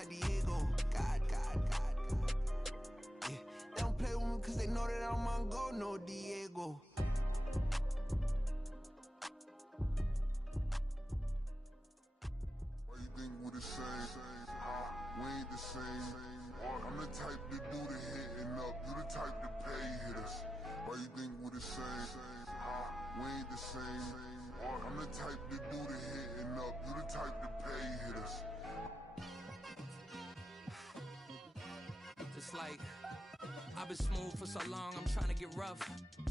like Diego. God. Yeah, they don't play with me cause they know that I'm on go, no Diego. Why you think we're the same? We ain't the same. I'm the type to do the hitting up, you the type to pay hitters. Why you think we're the same? We ain't the same. I'm the type to do the hitting up, you the type to pay hitters. Just like I've been smooth for so long, I'm trying to get rough.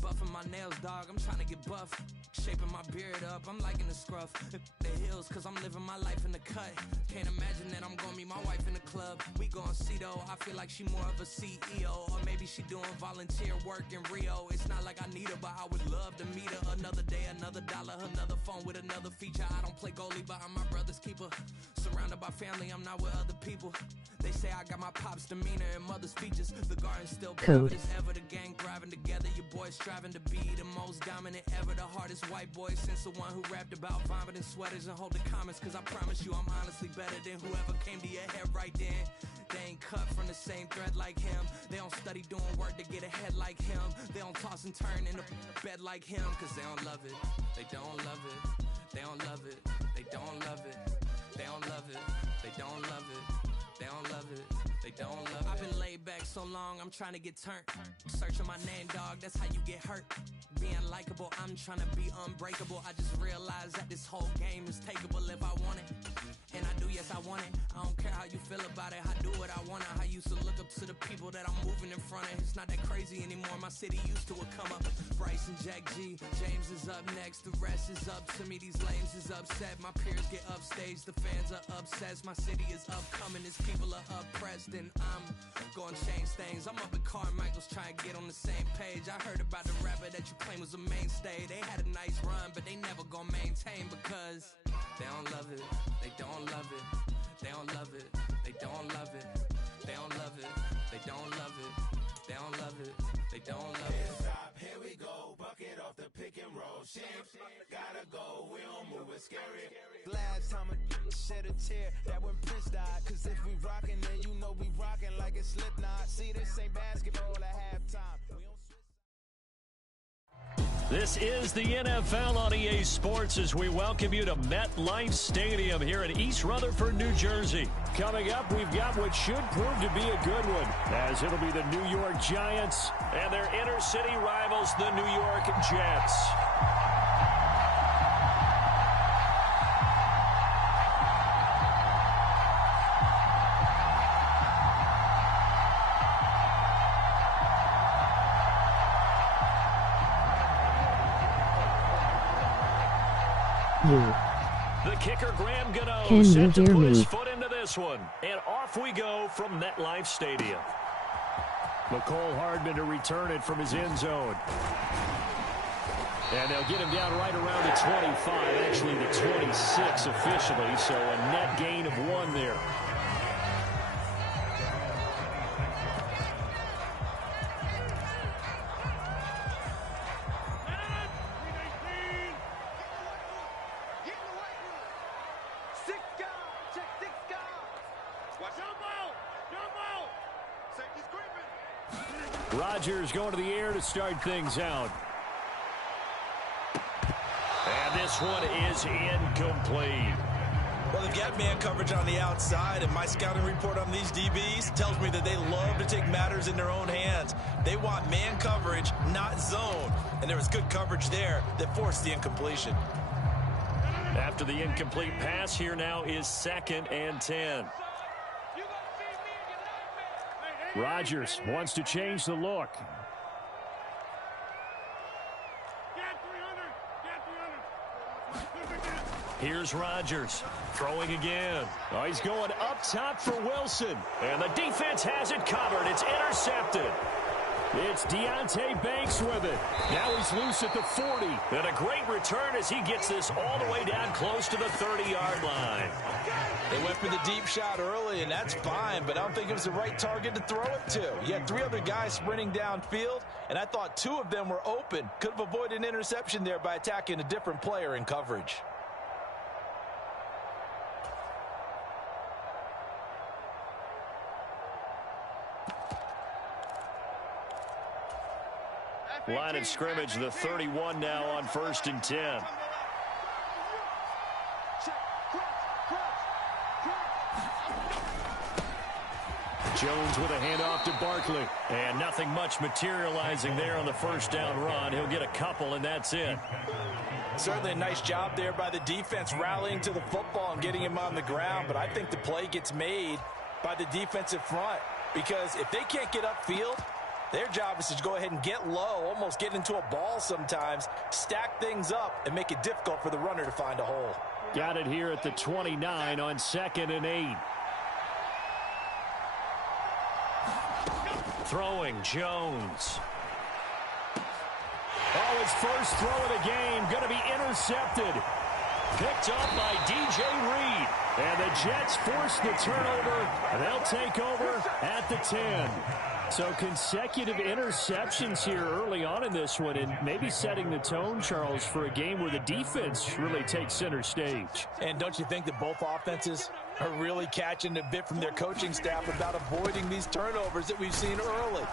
Buffing my nails, dog, I'm trying to get buff. Shaping my beard up, I'm liking the scruff. The hills, cause I'm living my life in the cut. Can't imagine that I'm gonna meet my wife in the club. We gon' see though, I feel like she more of a CEO. Or maybe she doing volunteer work in Rio. It's not like I need her, but I would love to meet her. Another day, another dollar, another phone with another feature. I don't play goalie, but I'm my brother's keeper. Surrounded by family, I'm not with other people. They say I got my pop's demeanor and mother's features. The garden's still private as ever. The gang thriving together. Your boys striving to be the most dominant ever. The hardest white boy since the one who rapped about vomiting sweaters and holding comments. Cause I promise you I'm honestly better than whoever came to your head right then. They ain't cut from the same thread like him. They don't study doing work to get ahead like him. They don't toss and turn in the bed like him. Cause they don't love it. They don't love it. They don't love it. They don't love it. They don't love it. They don't love it. They don't love it. They don't love it. I've been laid back so long, I'm trying to get turned. Searching my name, dog, that's how you get hurt. Being likable, I'm trying to be unbreakable. I just realized that this whole game is takeable if I want it. And I do, yes, I want it. I don't care how you feel about it. I do what I want. I used to look up to the people that I'm moving in front of. It's not that crazy anymore. My city used to it come up. Bryce and Jack G. James is up next. The rest is up to me. These lames is upset. My peers get upstaged. The fans are obsessed. My city is upcoming. These people are oppressed. And I'm gonna change things. I'm up at Carmichael's trying to get on the same page. I heard about the rapper that you claim was a mainstay. They had a nice run, but they never gonna maintain because they don't love it. They don't love it. They don't love it. They don't love it. They don't love it. They don't love it. They don't love it. They don't love it. Stop, here we go. Bucket off the pick and roll. Shit, gotta go. We don't move it scary. Last time a shed a tear, that when Prince died. Cause if we rockin', then you know we rockin' like a Slipknot. See, this ain't basketball at halftime. This is the NFL on EA Sports as we welcome you to MetLife Stadium here in East Rutherford, New Jersey. Coming up, we've got what should prove to be a good one, as it'll be the New York Giants and their inner-city rivals, the New York Jets. The kicker, Graham Gano, set to put his foot into this one. And off we go from MetLife Stadium. McCole Hardman to return it from his end zone. And they'll get him down right around the 25, actually the 26 officially, so a net gain of 1 there. Rodgers going to the air to start things out. And this one is incomplete. Well, they've got man coverage on the outside, and my scouting report on these DBs tells me that they love to take matters in their own hands. They want man coverage, not zone. And there was good coverage there that forced the incompletion. After the incomplete pass, here now is 2nd and 10. Rodgers wants to change the look. Here's Rodgers throwing again. Oh, he's going up top for Wilson. And the defense has it covered. It's intercepted. It's Deonte Banks with it. Now he's loose at the 40. And a great return as he gets this all the way down close to the 30-yard line. They went for the deep shot early, and that's fine, but I don't think it was the right target to throw it to. You had 3 other guys sprinting downfield, and I thought 2 of them were open. Could have avoided an interception there by attacking a different player in coverage. Line of scrimmage, the 31 now on 1st and 10. Jones with a handoff to Barkley. And nothing much materializing there on the first down run. He'll get a couple, and that's it. Certainly a nice job there by the defense rallying to the football and getting him on the ground. But I think the play gets made by the defensive front. Because if they can't get upfield, their job is to go ahead and get low, almost get into a ball sometimes, stack things up, and make it difficult for the runner to find a hole. Got it here at the 29 on 2nd and 8. Throwing, Jones. Oh, his first throw of the game going to be intercepted. Picked up by DJ Reed. And the Jets force the turnover. And they'll take over at the 10. So consecutive interceptions here early on in this one, and maybe setting the tone, Charles, for a game where the defense really takes center stage. And don't you think that both offenses are really catching a bit from their coaching staff about avoiding these turnovers that we've seen early?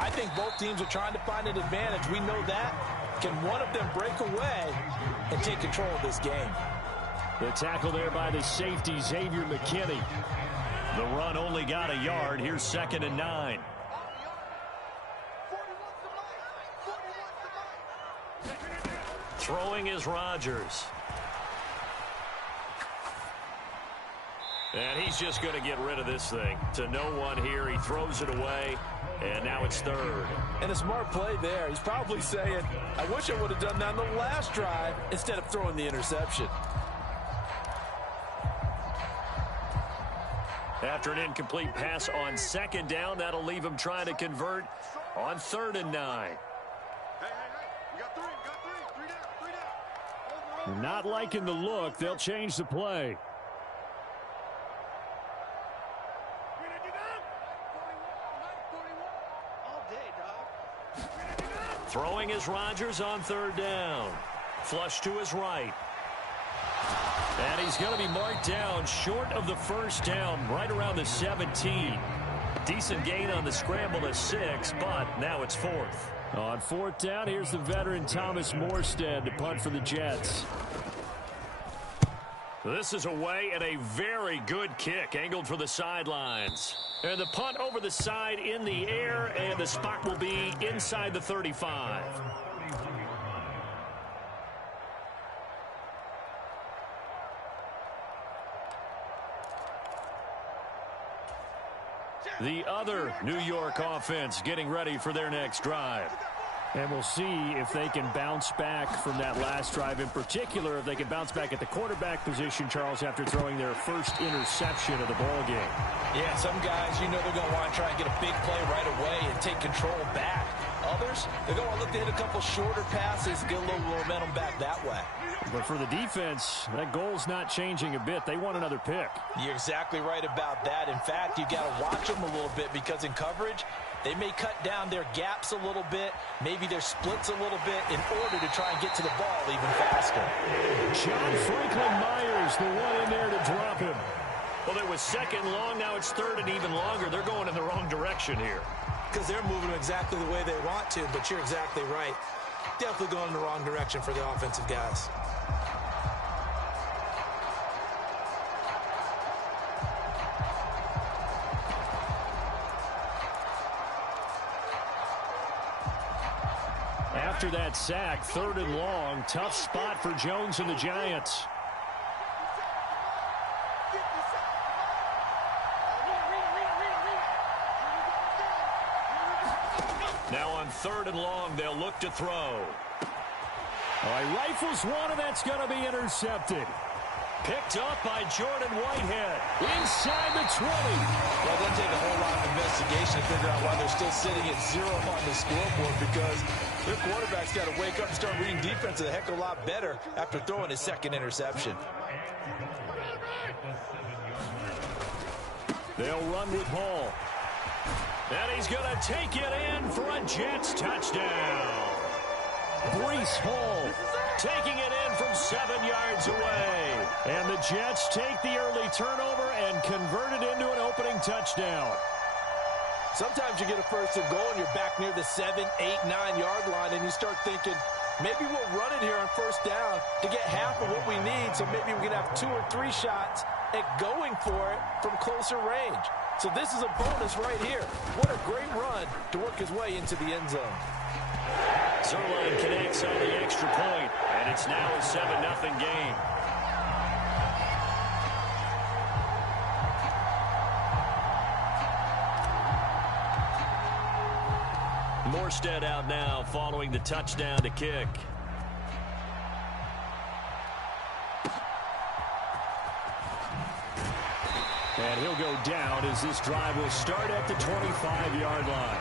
I think both teams are trying to find an advantage. We know that. Can one of them break away and take control of this game? The tackle there by the safety, Xavier McKinney. The run only got a yard. Here's 2nd and 9. Throwing is Rodgers. And he's just going to get rid of this thing. To no one here. He throws it away. And now it's 3rd. And a smart play there. He's probably saying, I wish I would have done that on the last drive instead of throwing the interception. After an incomplete pass on 2nd down, that'll leave him trying to convert on 3rd and 9. Not liking the look. They'll change the play. Throwing is Rodgers on 3rd down. Flush to his right. And he's going to be marked down short of the first down, right around the 17. Decent gain on the scramble to 6, but now it's 4th. On 4th down, here's the veteran Thomas Morstead to punt for the Jets. This is away and a very good kick, angled for the sidelines. And the punt over the side in the air, and the spot will be inside the 35. The other New York offense getting ready for their next drive. And we'll see if they can bounce back from that last drive. In particular, if they can bounce back at the quarterback position, Charles, after throwing their first interception of the ball game. Yeah, some guys, you know they're going to want to try and get a big play right away and take control back. Others, they're going to look to hit a couple shorter passes, get a little momentum back that way. But for the defense, that goal's not changing a bit. They want another pick. You're exactly right about that. In fact, you got to watch them a little bit, because in coverage, they may cut down their gaps a little bit, maybe their splits a little bit, in order to try and get to the ball even faster. John Franklin Myers, the one in there to drop him. Well, it was 2nd long, now it's 3rd and even longer. They're going in the wrong direction here. Because they're moving exactly the way they want to, but you're exactly right. Definitely going in the wrong direction for the offensive guys. After that sack, 3rd and long, tough spot for Jones and the Giants. Now on 3rd and long, they'll look to throw. All right, rifles one, and that's going to be intercepted. Picked up by Jordan Whitehead inside the 20. Well, it doesn't take a whole lot of investigation to figure out why they're still sitting at 0 on the scoreboard, because their quarterback's got to wake up and start reading defense a heck of a lot better after throwing his 2nd interception. They'll run with Hall. And he's going to take it in for a Jets touchdown. Breece Hall taking it in from 7 yards away. And the Jets take the early turnover and convert it into an opening touchdown. Sometimes you get a first and goal and you're back near the 7, 8, 9-yard line, and you start thinking, maybe we'll run it here on first down to get half of what we need, so maybe we can have 2 or 3 shots at going for it from closer range. So this is a bonus right here. What a great run to work his way into the end zone. Zerline connects on the extra point, and it's now a 7-0 game. Morstead out now following the touchdown to kick. And he'll go down as this drive will start at the 25-yard line.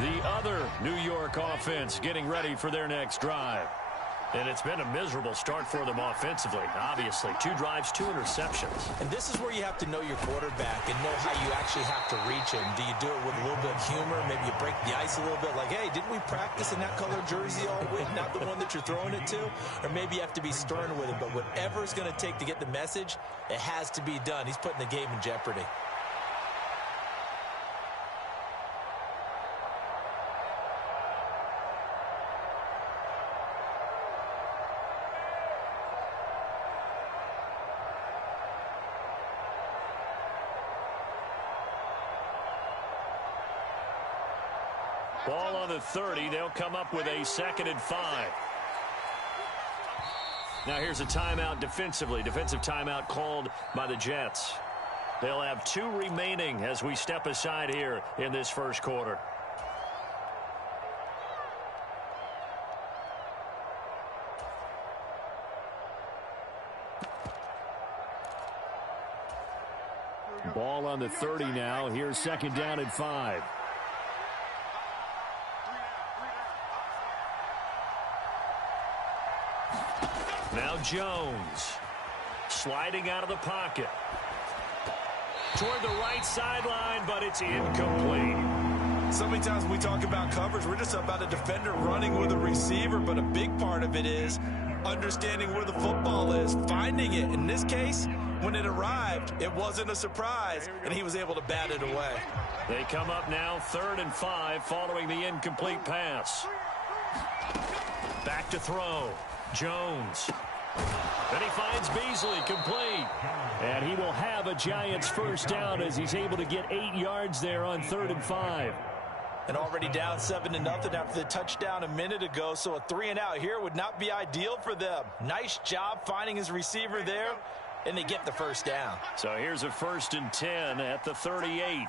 The other New York offense getting ready for their next drive. And it's been a miserable start for them offensively. Obviously, 2 drives, 2 interceptions. And this is where you have to know your quarterback and know how you actually have to reach him. Do you do it with a little bit of humor? Maybe you break the ice a little bit like, hey, didn't we practice in that color jersey all week? Not the one that you're throwing it to? Or maybe you have to be stern with him. But whatever it's going to take to get the message, it has to be done. He's putting the game in jeopardy. Ball on the 30. They'll come up with a 2nd and 5. Now here's a timeout defensively. Defensive timeout called by the Jets. They'll have 2 remaining as we step aside here in this first quarter. Ball on the 30 now. Here's 2nd down and 5. Now Jones sliding out of the pocket toward the right sideline, but it's incomplete. So many times when we talk about coverage, we're just about a defender running with a receiver, but a big part of it is understanding where the football is, finding it. In this case, when it arrived, it wasn't a surprise, and he was able to bat it away. They come up now 3rd and 5 following the incomplete pass. Back to throw. Jones. Then he finds Beasley complete. And he will have a Giants first down as he's able to get 8 yards there on 3rd and 5. And already down 7-0 after the touchdown a minute ago, so a 3-and-out here would not be ideal for them. Nice job finding his receiver there, and they get the first down. So here's a 1st and 10 at the 38.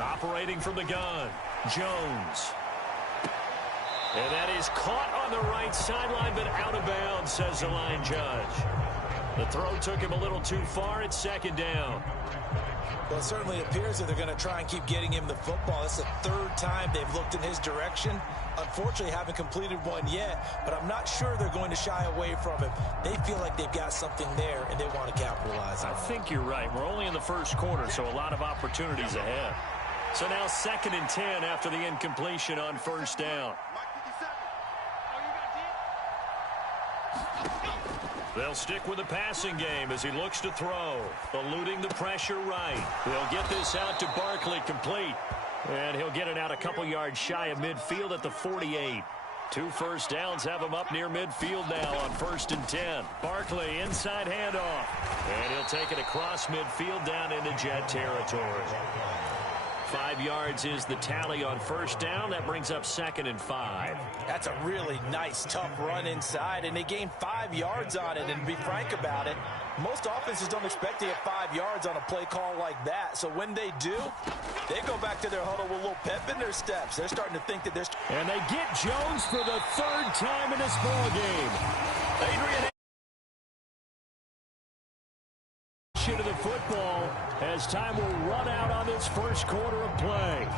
Operating from the gun, Jones. And that is caught on the right sideline, but out of bounds, says the line judge. The throw took him a little too far. It's 2nd down. Well, it certainly appears that they're going to try and keep getting him the football. It's the 3rd time they've looked in his direction. Unfortunately, haven't completed one yet, but I'm not sure they're going to shy away from him. They feel like they've got something there, and they want to capitalize on it. I think you're right. We're only in the first quarter, so a lot of opportunities ahead. So now 2nd and 10 after the incompletion on 1st down. They'll stick with the passing game as he looks to throw, eluding the pressure right. They'll get this out to Barkley complete, and he'll get it out a couple yards shy of midfield at the 48. 2 first downs have him up near midfield now on 1st and 10. Barkley inside handoff, and he'll take it across midfield down into Jet territory. 5 yards is the tally on 1st down. That brings up 2nd and 5. That's a really nice, tough run inside, and they gained 5 yards on it. And to be frank about it, most offenses don't expect to get 5 yards on a play call like that. So when they do, they go back to their huddle with a little pep in their steps. They're starting to think that there's... And they get Jones for the 3rd time in this ball game. Adrian to the football as time will run out on this first quarter of play.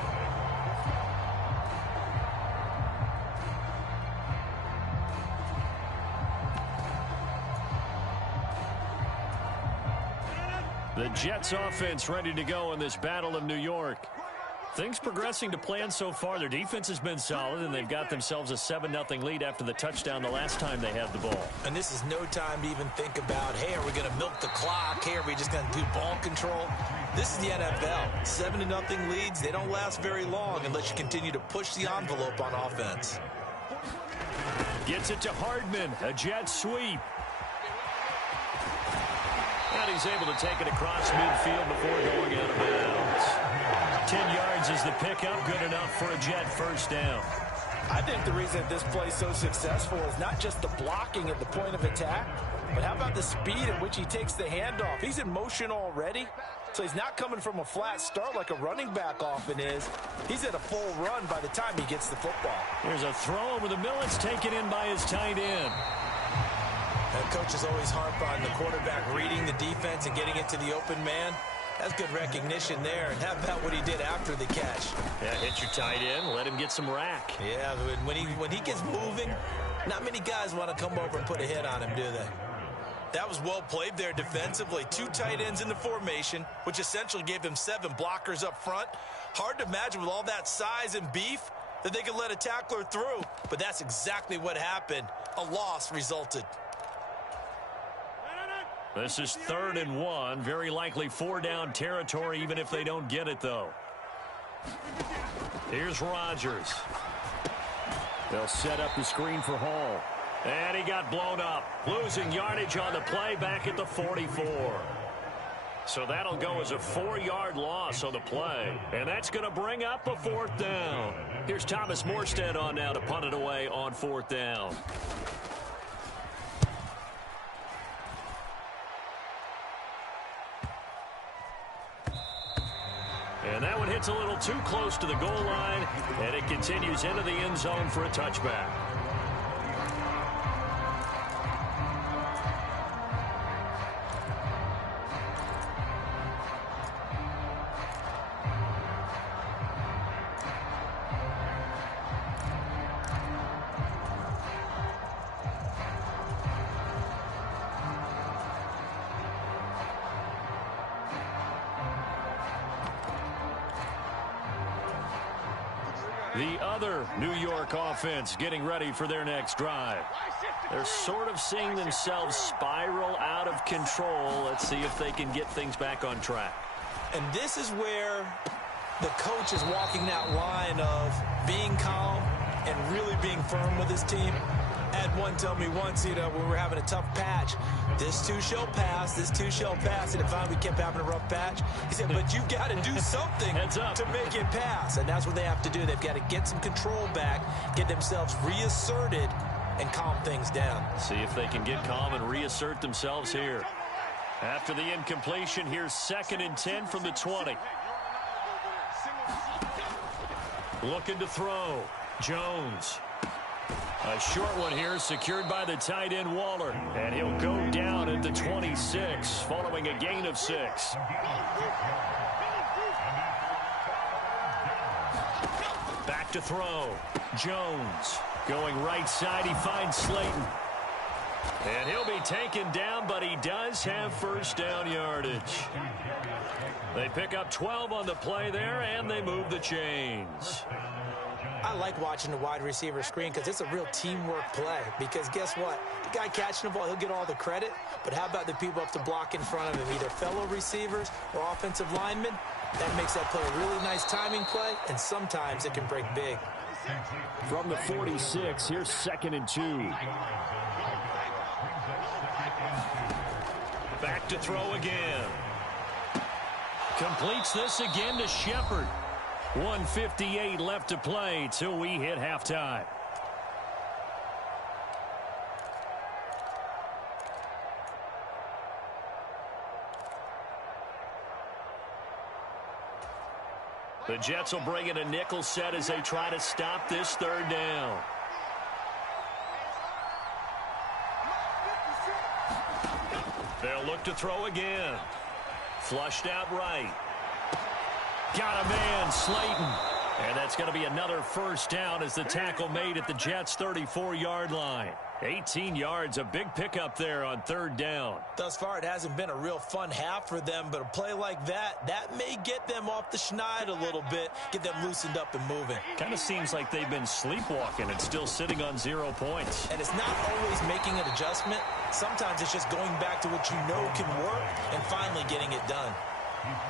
The Jets offense ready to go in this Battle of New York. Things progressing to plan so far. Their defense has been solid, and they've got themselves a 7-0 lead after the touchdown the last time they had the ball. And this is no time to even think about, hey, are we going to milk the clock? Hey, are we just going to do ball control? This is the NFL. 7-0 leads, they don't last very long unless you continue to push the envelope on offense. Gets it to Hardman, a jet sweep. And he's able to take it across midfield before going out of bounds. 10 yards is the pickup, good enough for a Jet first down. I think the reason this play is so successful is not just the blocking at the point of attack, but how about the speed at which he takes the handoff? He's in motion already, so he's not coming from a flat start like a running back often is. He's at a full run by the time he gets the football. Here's a throw over the middle. It's taken in by his tight end. And coaches always harp on the quarterback reading the defense and getting it to the open man. That's good recognition there. And how about what he did after the catch? Yeah, hit your tight end, let him get some rack. Yeah, when he gets moving, not many guys want to come over and put a hit on him, do they? That was well played there defensively. 2 tight ends in the formation, which essentially gave them 7 blockers up front. Hard to imagine with all that size and beef that they could let a tackler through. But that's exactly what happened. A loss resulted. This is 3rd and 1. Very likely 4-down territory, even if they don't get it, though. Here's Rodgers. They'll set up the screen for Hall. And he got blown up. Losing yardage on the play back at the 44. So that'll go as a 4-yard loss on the play. And that's going to bring up a 4th down. Here's Thomas Morstead on now to punt it away on 4th down. And that one hits a little too close to the goal line, and it continues into the end zone for a touchback. The other New York offense getting ready for their next drive. They're sort of seeing themselves spiral out of control. Let's see if they can get things back on track. And this is where the coach is walking that line of being calm and really being firm with his team. I had one tell me once, when we were having a tough patch, this too shall pass, this too shall pass. And finally we kept having a rough patch. He said, but you've got to do something to make it pass. And that's what they have to do. They've got to get some control back, get themselves reasserted, and calm things down. See if they can get calm and reassert themselves here. After the incompletion, here's 2nd and 10 from the 20. Looking to throw. Jones. A short one here, secured by the tight end Waller. And he'll go down at the 26, following a gain of 6. Back to throw. Jones. Going right side, he finds Slayton. And he'll be taken down, but he does have first down yardage. They pick up 12 on the play there, and they move the chains. I like watching the wide receiver screen because it's a real teamwork play. Because guess what? The guy catching the ball, he'll get all the credit. But how about the people up to block in front of him, either fellow receivers or offensive linemen? That makes that play a really nice timing play, and sometimes it can break big. From the 46, here's 2nd and 2. Back to throw again. Completes this again to Shepard. 1:58 left to play till we hit halftime. The Jets will bring in a nickel set as they try to stop this 3rd down. They'll look to throw again. Flushed out right. Got a man, Slayton. And that's going to be another first down as the tackle made at the Jets' 34-yard line. 18 yards, a big pickup there on third down. Thus far, it hasn't been a real fun half for them, but a play like that may get them off the schneid a little bit, get them loosened up and moving. Kind of seems like they've been sleepwalking and still sitting on 0 points. And it's not always making an adjustment. Sometimes it's just going back to what you know can work and finally getting it done.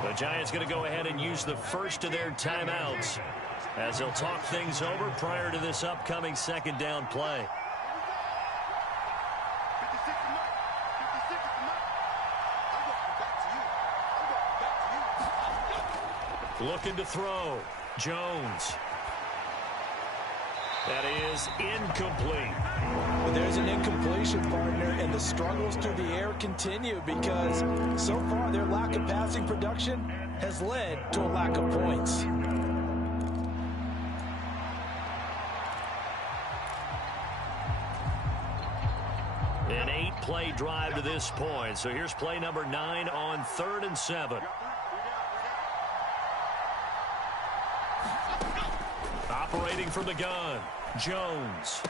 The Giants going to go ahead and use the first of their timeouts as they'll talk things over prior to this upcoming second down play. Looking to throw. Jones. That is incomplete. But there's an incompletion, partner, and the struggles through the air continue because so far their lack of passing production has led to a lack of points. An 8-play drive to this point. So here's play number 9 on 3rd and 7. Operating from the gun, Jones.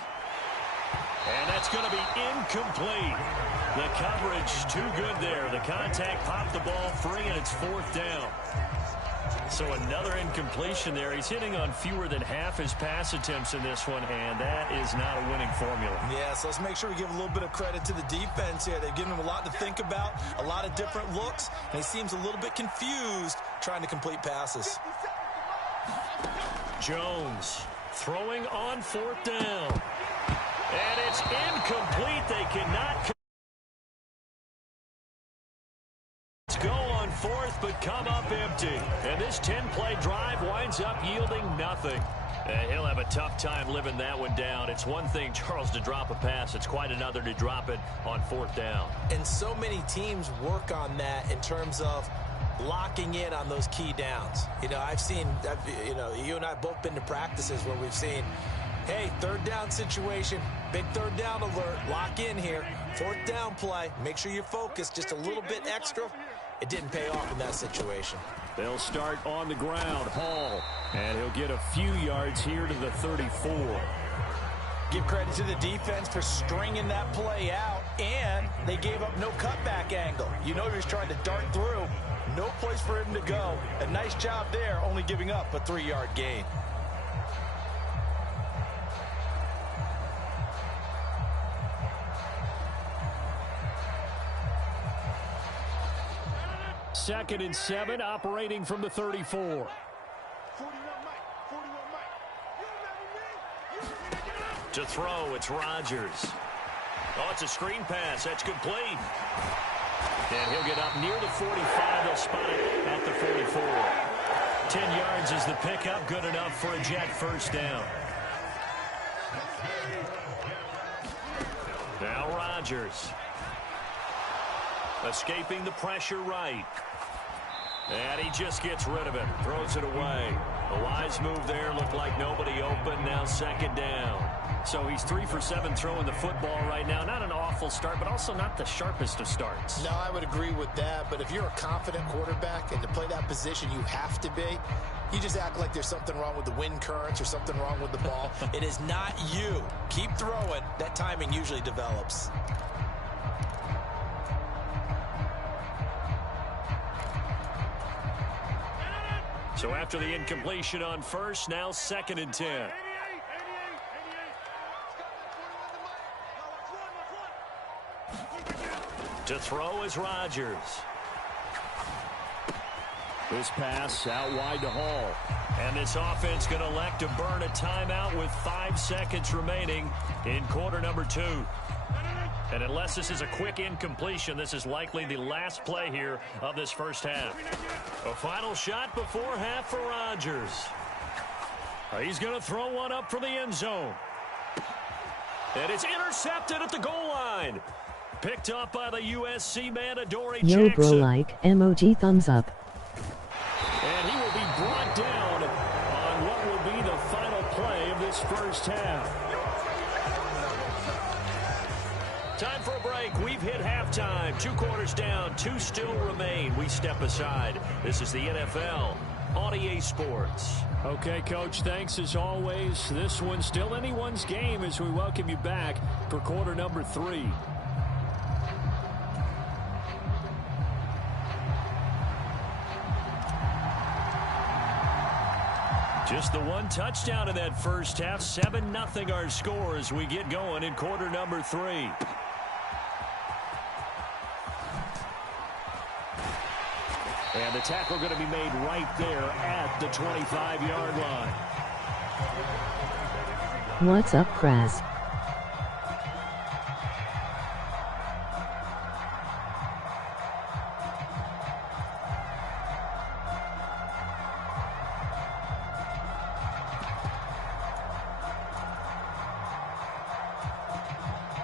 And that's going to be incomplete. The coverage too good there. The contact popped the ball free, and it's 4th down. So another incompletion there. He's hitting on fewer than half his pass attempts in this one, and that is not a winning formula. Yeah, so let's make sure we give a little bit of credit to the defense here. They've given him a lot to think about, a lot of different looks, and he seems a little bit confused trying to complete passes. Jones throwing on 4th down. And it's incomplete. They cannot go on 4th, but come up empty. And this 10-play drive winds up yielding nothing. And he'll have a tough time living that one down. It's one thing, Charles, to drop a pass. It's quite another to drop it on 4th down. And so many teams work on that in terms of locking in on those key downs. You know, you and I have both been to practices where we've seen, hey, 3rd down situation, big 3rd down alert, lock in here, 4th down play, make sure you focus just a little bit extra. It didn't pay off in that situation. They'll start on the ground, Hall, and he'll get a few yards here to the 34. Give credit to the defense for stringing that play out, and they gave up no cutback angle. You know he was trying to dart through. No place for him to go. A nice job there, only giving up a 3-yard gain. Second and 7, operating from the 34. To throw, it's Rodgers. Oh, it's a screen pass. That's complete. And he'll get up near the 45. They'll spot it at the 44. 10 yards is the pickup. Good enough for a Jet first down. Now Rodgers. Escaping the pressure right. And he just gets rid of it. Throws it away. A wise move there. Looked like nobody open. Now 2nd down. So he's 3 for 7 throwing the football right now. Not an awful start, but also not the sharpest of starts. No, I would agree with that. But if you're a confident quarterback and to play that position you have to be, you just act like there's something wrong with the wind currents or something wrong with the ball. It is not you. Keep throwing. That timing usually develops. So after the incompletion on first, now 2nd and 10. To throw is Rodgers. This pass out wide to Hall. And this offense going to elect to burn a timeout with 5 seconds remaining in quarter number 2. And unless this is a quick incompletion, this is likely the last play here of this first half. A final shot before half for Rodgers. He's going to throw one up for the end zone. And it's intercepted at the goal line. Picked up by the USC man, Adoree Jackson. Yo, bro, like, emoji, thumbs up. And he will be brought down on what will be the final play of this first half. Time for a break. We've hit halftime. 2 quarters down. 2 still remain. We step aside. This is the NFL on EA Sports. Okay, Coach, thanks as always. This one's still anyone's game as we welcome you back for quarter number 3. Just the one touchdown in that first half. 7-0 our score as we get going in quarter number 3. And the tackle going to be made right there at the 25-yard line. What's up, Kraz?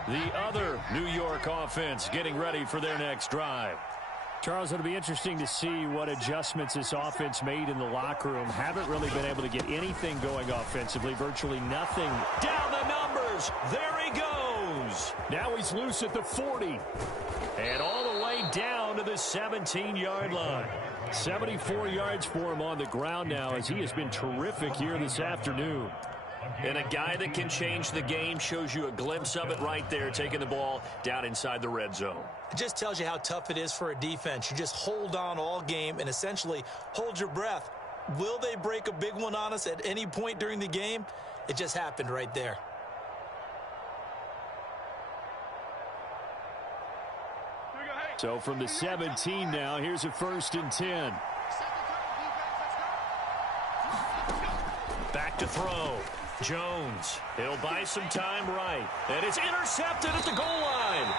The other New York offense getting ready for their next drive. Charles, it'll be interesting to see what adjustments this offense made in the locker room. Haven't really been able to get anything going offensively, virtually nothing. Down the numbers. There he goes. Now he's loose at the 40. And all the way down to the 17-yard line. 74 yards for him on the ground now as he has been terrific here this afternoon. And a guy that can change the game, shows you a glimpse of it right there, taking the ball down inside the red zone. It just tells you how tough it is for a defense. You just hold on all game and essentially hold your breath. Will they break a big one on us at any point during the game? It just happened right there. So from the 17 now, here's a 1st and 10. Back to throw. Jones, he'll buy some time right. And it's intercepted at the goal line.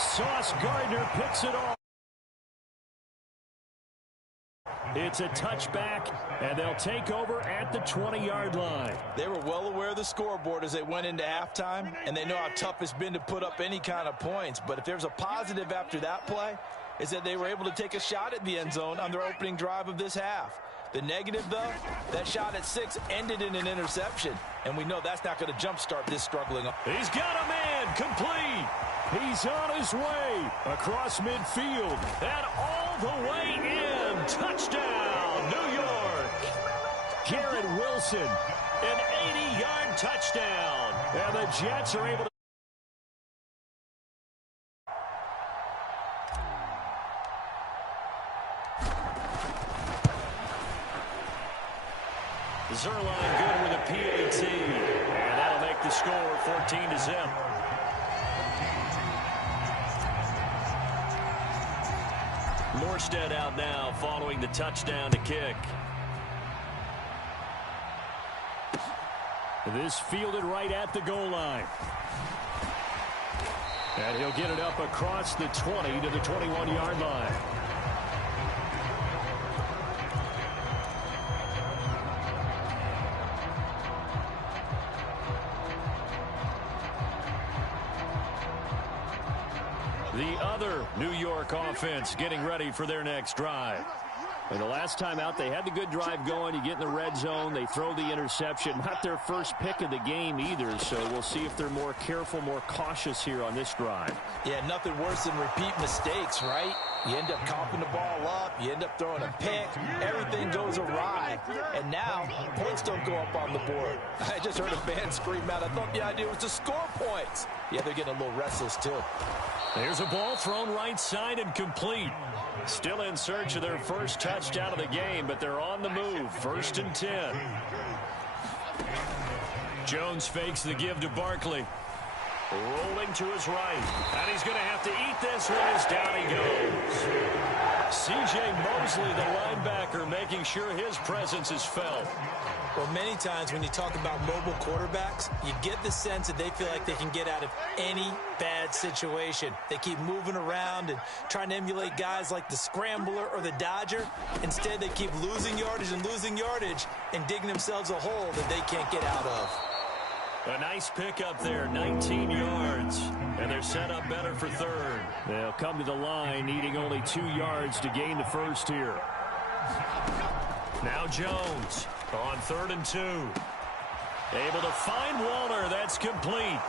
Sauce Gardner picks it off. It's a touchback, and they'll take over at the 20-yard line. They were well aware of the scoreboard as they went into halftime, and they know how tough it's been to put up any kind of points. But if there's a positive after that play, is that they were able to take a shot at the end zone on their opening drive of this half. The negative, though, that shot at 6 ended in an interception, and we know that's not going to jumpstart this struggling. He's got a man complete. He's on his way across midfield. And all the way in. Touchdown, New York. Garrett Wilson. An 80-yard touchdown. And the Jets are able to. Zerline good with a PAT. And that'll make the score 14-0. Morstead out now following the touchdown to kick. This fielded right at the goal line. And he'll get it up across the 20 to the 21-yard line. The other New York offense getting ready for their next drive. And the last time out, they had the good drive going. You get in the red zone, they throw the interception. Not their first pick of the game either, so we'll see if they're more careful, more cautious here on this drive. Yeah, nothing worse than repeat mistakes, right? You end up coughing the ball up, you end up throwing a pick, everything goes awry. And now, points don't go up on the board. I just heard a fan scream out, I thought the idea was to score points. Yeah, they're getting a little restless too. There's a ball thrown right side and complete. Still in search of their first touchdown of the game, but they're on the move. 1st and 10. Jones fakes the give to Barkley. Rolling to his right. And he's going to have to eat this one as down he goes. C.J. Mosley, the linebacker, making sure his presence is felt. Well, many times when you talk about mobile quarterbacks, you get the sense that they feel like they can get out of any bad situation. They keep moving around and trying to emulate guys like the Scrambler or the Dodger. Instead, they keep losing yardage and digging themselves a hole that they can't get out of. A nice pickup there, 19 yards. And they're set up better for 3rd. They'll come to the line, needing only 2 yards to gain the first here. Now Jones on 3rd and 2. Able to find Waller. That's complete.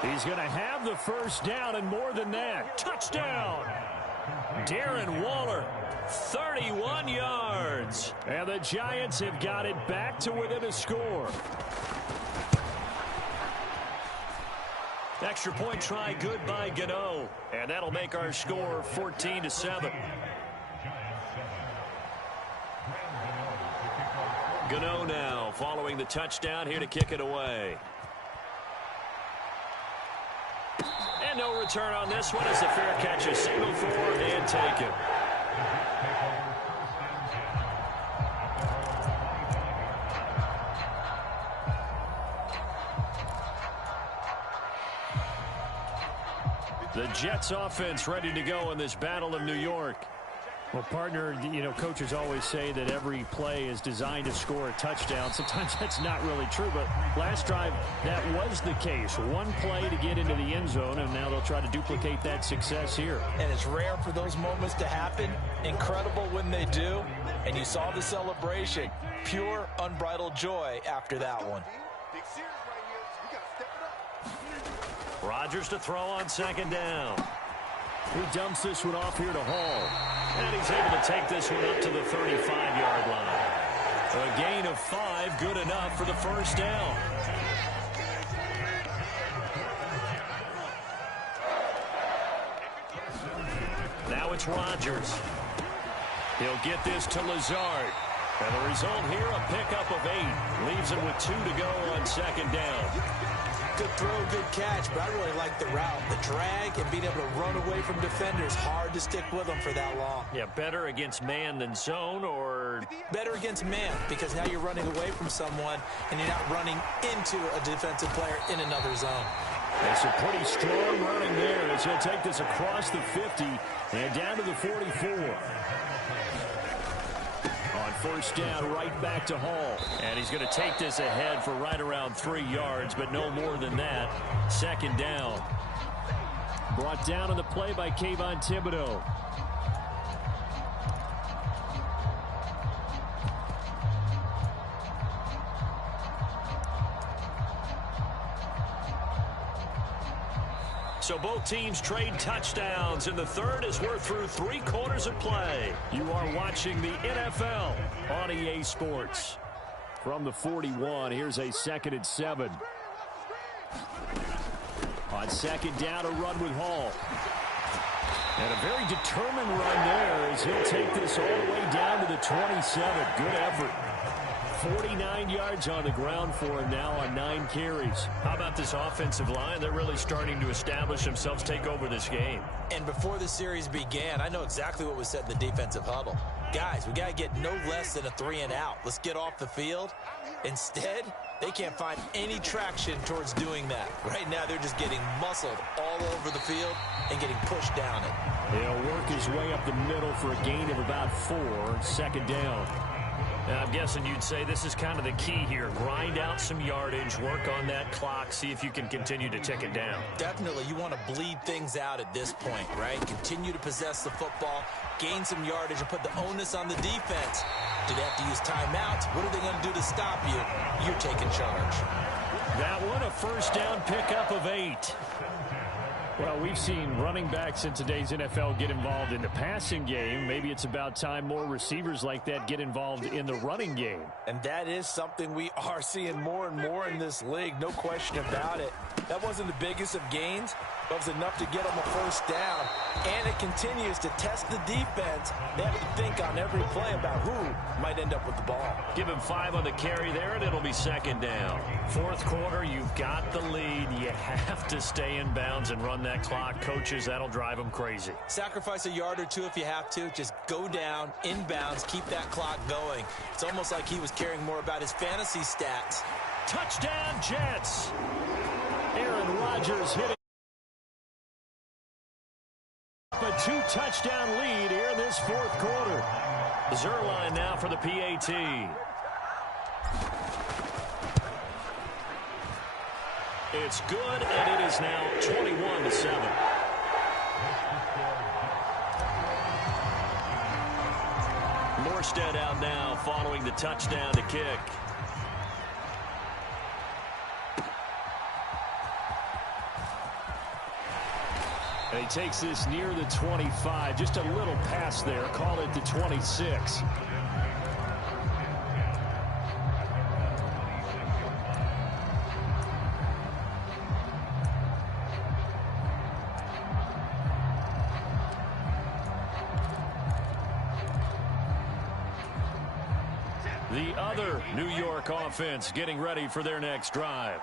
He's going to have the first down and more than that. Touchdown. Darren Waller, 31 yards. And the Giants have got it back to within a score. Extra point try good by Gano. And that'll make our score 14-7. Gano now following the touchdown here to kick it away. And no return on this one as the fair catch is signaled for and taken. The Jets offense ready to go in this Battle of New York. Well, partner, coaches always say that every play is designed to score a touchdown. Sometimes that's not really true, but last drive, that was the case. One play to get into the end zone, and now they'll try to duplicate that success here. And it's rare for those moments to happen. Incredible when they do. And you saw the celebration. Pure, unbridled joy after that one. Rodgers to throw on second down. He dumps this one off here to Hall. And he's able to take this one up to the 35-yard line. A gain of 5, good enough for the first down. Now it's Rodgers. He'll get this to Lazard. And the result here, a pickup of 8. Leaves him with 2 to go on second down. Good throw, good catch, but I really like the route. The drag and being able to run away from defenders. Hard to stick with them for that long. Yeah, better against man than zone, or better against man, because now you're running away from someone and you're not running into a defensive player in another zone. That's a pretty strong running there as he'll take this across the 50 and down to the 44. On first down, right back to Hall. And he's going to take this ahead for right around 3 yards, but no more than that. Second down. Brought down on the play by Kayvon Thibodeau. So both teams trade touchdowns in the third as we're through 3 quarters of play. You are watching the NFL on EA Sports. From the 41, here's a 2nd and 7. On second down, a run with Hall. And a very determined run there as he'll take this all the way down to the 27. Good effort. 49 yards on the ground for him now on 9 carries. How about this offensive line? They're really starting to establish themselves, take over this game. And before the series began, I know exactly what was said in the defensive huddle. Guys, we got to get no less than a 3 and out. Let's get off the field. Instead, they can't find any traction towards doing that. Right now, they're just getting muscled all over the field and getting pushed down it. He'll work his way up the middle for a gain of about 4. Second down. Now, I'm guessing you'd say this is kind of the key here. Grind out some yardage, work on that clock, see if you can continue to tick it down. Definitely, you want to bleed things out at this point, right? Continue to possess the football, gain some yardage, and put the onus on the defense. Do they have to use timeouts? What are they going to do to stop you? You're taking charge. That one, a first down pickup of 8. Well, we've seen running backs in today's NFL get involved in the passing game. Maybe it's about time more receivers like that get involved in the running game. And that is something we are seeing more and more in this league, no question about it. That wasn't the biggest of gains, but it was enough to get them a first down. And it continues to test the defense. They have to think on every play about who might end up with the ball. Give him 5 on the carry there, and it'll be second down. Fourth quarter, you've got the lead. You have to stay in bounds and run that clock. Coaches, that'll drive them crazy. Sacrifice a yard or 2 if you have to. Just go down, in bounds, keep that clock going. It's almost like he was caring more about his fantasy stats. Touchdown, Jets! Aaron Rodgers hit it. A 2-touchdown lead here in this fourth quarter. Zerline now for the PAT. It's good, and it is now 21-7. Morstead out now following the touchdown to kick. he takes this near the 25, just a little past there. Call it the 26. The other New York offense getting ready for their next drive.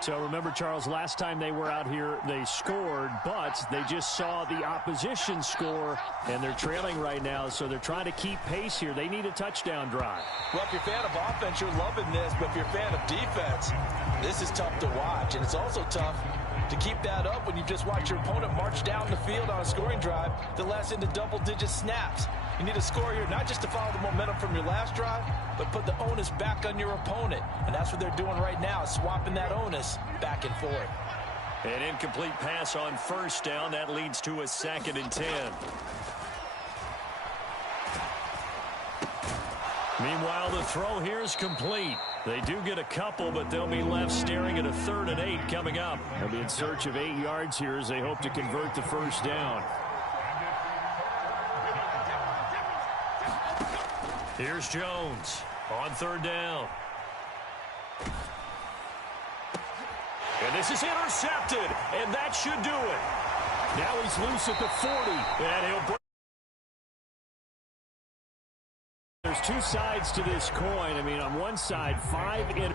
So remember, Charles, last time they were out here, they scored, but they just saw the opposition score, and they're trailing right now, so they're trying to keep pace here. They need a touchdown drive. Well, if you're a fan of offense, you're loving this, but if you're a fan of defense, this is tough to watch, and it's also tough to keep that up when you just watch your opponent march down the field on a scoring drive that lasts into double-digit snaps. You need a score here, not just to follow the momentum from your last drive, but put the onus back on your opponent. And that's what they're doing right now, swapping that onus back and forth. An incomplete pass on first down. That leads to a 2nd and 10. Meanwhile, the throw here is complete. They do get a couple, but they'll be left staring at a 3rd and 8 coming up. They'll be in search of 8 yards here as they hope to convert the first down. Here's Jones on 3rd down. And this is intercepted, and that should do it. Now he's loose at the 40, and he'll break. There's two sides to this coin. I mean, on one side, 5 in.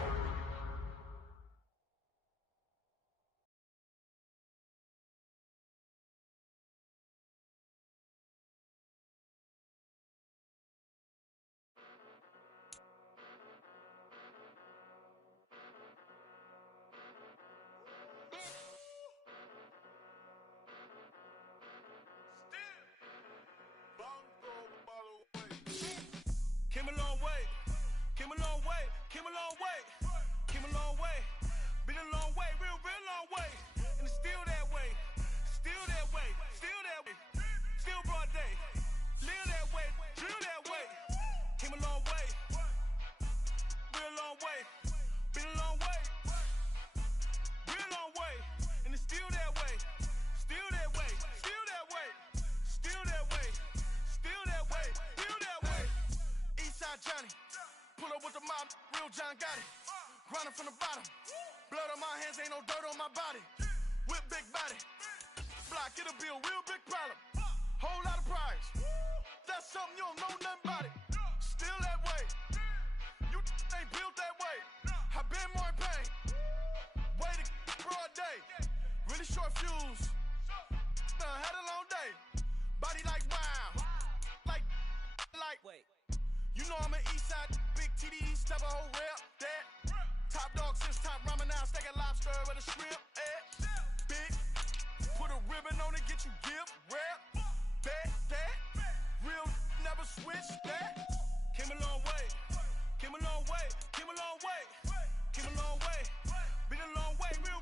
Came a long way, came a long way, came a long way, came a long way, been a long way, real long way, and it's still that way, still that way, still that way, still broad day, live that way, drill that way, came a long way, real long way, been a long way, real long way, and it's still that way, still that way, still that way, still that way, still that way, still that way. Eastside Johnny, pull up with the mob, real John got it. Grinding from the bottom, blood on my hands, ain't no dirt on my body. Whip big body, block, it'll be a real big problem. Whole lot of prize, that's something you don't know nothing about it. Still that way, you ain't built that way. I been more in pain, way to broad day. Really short fuse, had a long day. Body like wow, like. Wait. You know I'm an Eastside, big TDE, step a whole rep, that. Top dog since top ramen now, steak and lobster with a shrimp, big, put a ribbon on it, get you gift, rap, that, real, never switch, that. Came a long way, came a long way, came a long way, came a long way, been a long way, real